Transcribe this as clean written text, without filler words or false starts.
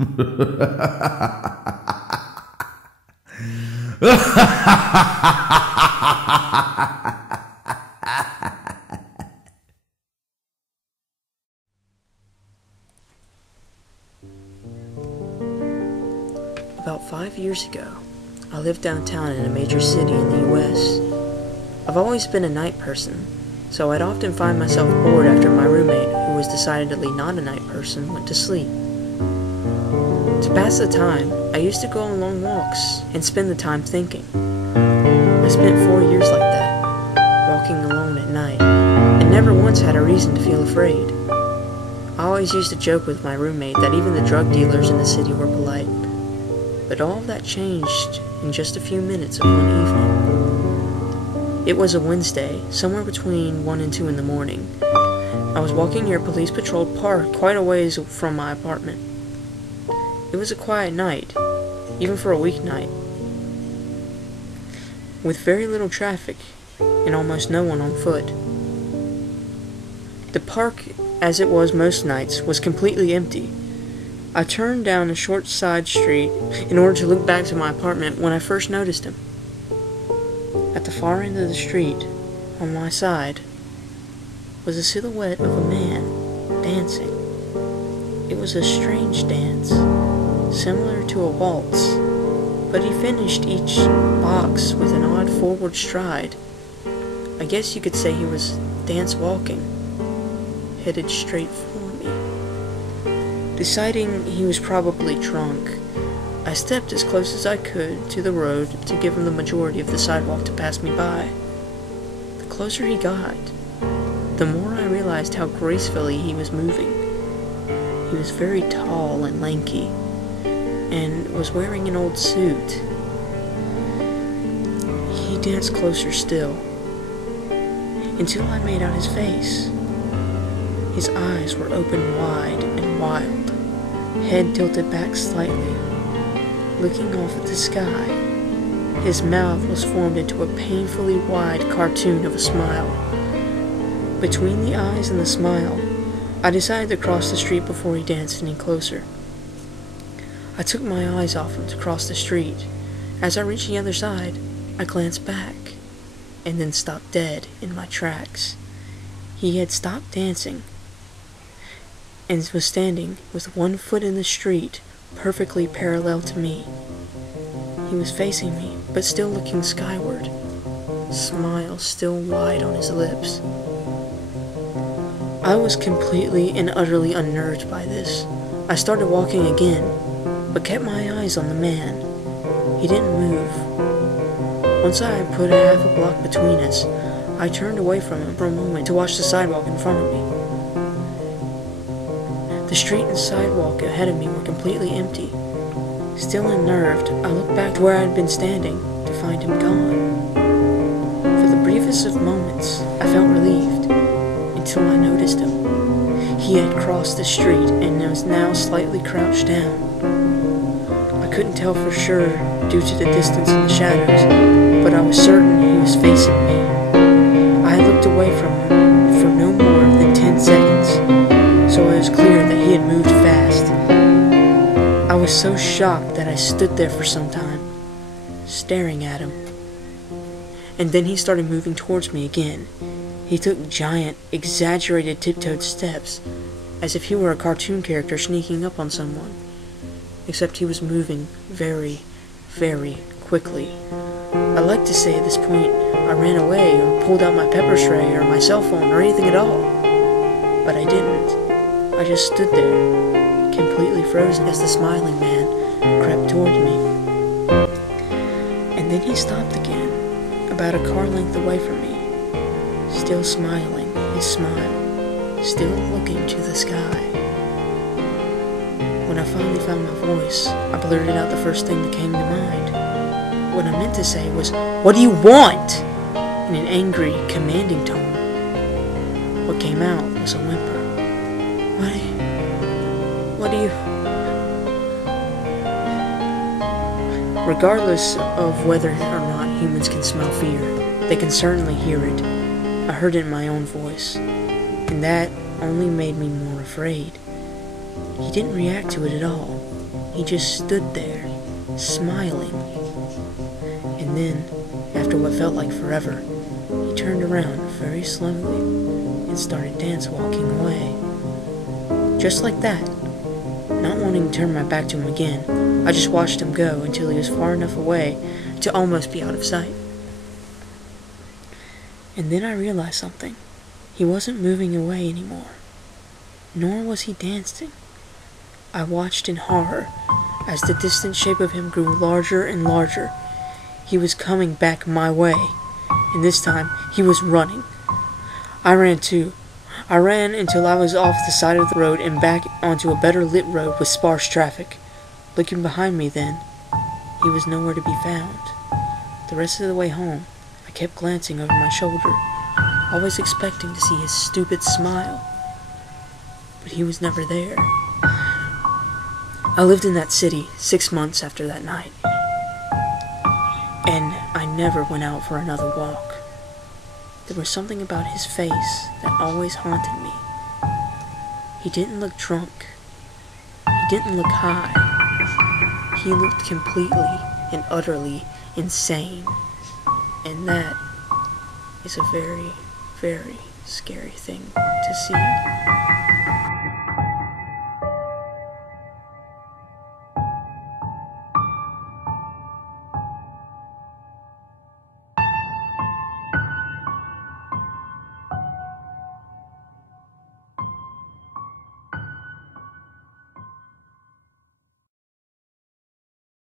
About 5 years ago, I lived downtown in a major city in the US. I've always been a night person, so I'd often find myself bored after my roommate, who was decidedly not a night person, went to sleep. To pass the time, I used to go on long walks and spend the time thinking. I spent 4 years like that, walking alone at night, and never once had a reason to feel afraid. I always used to joke with my roommate that even the drug dealers in the city were polite. But all of that changed in just a few minutes of one evening. It was a Wednesday, somewhere between 1 and 2 in the morning. I was walking near a police-patrolled park quite a ways from my apartment. It was a quiet night, even for a weeknight, with very little traffic and almost no one on foot. The park, as it was most nights, was completely empty. I turned down a short side street in order to look back to my apartment when I first noticed him. At the far end of the street, on my side, was a silhouette of a man dancing. It was a strange dance, similar to a waltz, but he finished each box with an odd forward stride. I guess you could say he was dance walking, headed straight for me. Deciding he was probably drunk, I stepped as close as I could to the road to give him the majority of the sidewalk to pass me by. The closer he got, the more I realized how gracefully he was moving. He was very tall and lanky, and was wearing an old suit. He danced closer still, until I made out his face. His eyes were open wide and wild, head tilted back slightly, looking off at the sky. His mouth was formed into a painfully wide cartoon of a smile. Between the eyes and the smile, I decided to cross the street before he danced any closer. I took my eyes off him to cross the street. As I reached the other side, I glanced back, and then stopped dead in my tracks. He had stopped dancing, and was standing with one foot in the street, perfectly parallel to me. He was facing me, but still looking skyward, smile still wide on his lips. I was completely and utterly unnerved by this. I started walking again, but kept my eyes on the man. He didn't move. Once I had put a half a block between us, I turned away from him for a moment to watch the sidewalk in front of me. The street and sidewalk ahead of me were completely empty. Still unnerved, I looked back to where I had been standing to find him gone. For the briefest of moments, I felt relieved, until I noticed him. He had crossed the street and was now slightly crouched down. I couldn't tell for sure due to the distance and the shadows, but I was certain he was facing me. I looked away from him for no more than 10 seconds, so it was clear that he had moved fast. I was so shocked that I stood there for some time, staring at him. And then he started moving towards me again. He took giant, exaggerated tiptoed steps, as if he were a cartoon character sneaking up on someone. Except he was moving very, very quickly. I'd like to say at this point I ran away or pulled out my pepper spray or my cell phone or anything at all. But I didn't. I just stood there, completely frozen as the smiling man crept towards me. And then he stopped again, about a car length away from me, still smiling his smile, still looking to the sky. When I finally found my voice, I blurted out the first thing that came to mind. What I meant to say was, "What do you want?" in an angry, commanding tone. What came out was a whimper. What do you... Regardless of whether or not humans can smell fear, they can certainly hear it. I heard it in my own voice, and that only made me more afraid. He didn't react to it at all. He just stood there, smiling. And then, after what felt like forever, he turned around very slowly and started dance walking away. Just like that. Not wanting to turn my back to him again, I just watched him go until he was far enough away to almost be out of sight. And then I realized something. He wasn't moving away anymore, nor was he dancing. I watched in horror as the distant shape of him grew larger and larger. He was coming back my way, and this time he was running. I ran too. I ran until I was off the side of the road and back onto a better lit road with sparse traffic. Looking behind me then, he was nowhere to be found. The rest of the way home, I kept glancing over my shoulder, always expecting to see his stupid smile. But he was never there. I lived in that city 6 months after that night, and I never went out for another walk. There was something about his face that always haunted me. He didn't look drunk. He didn't look high. He looked completely and utterly insane. And that is a very, very scary thing to see.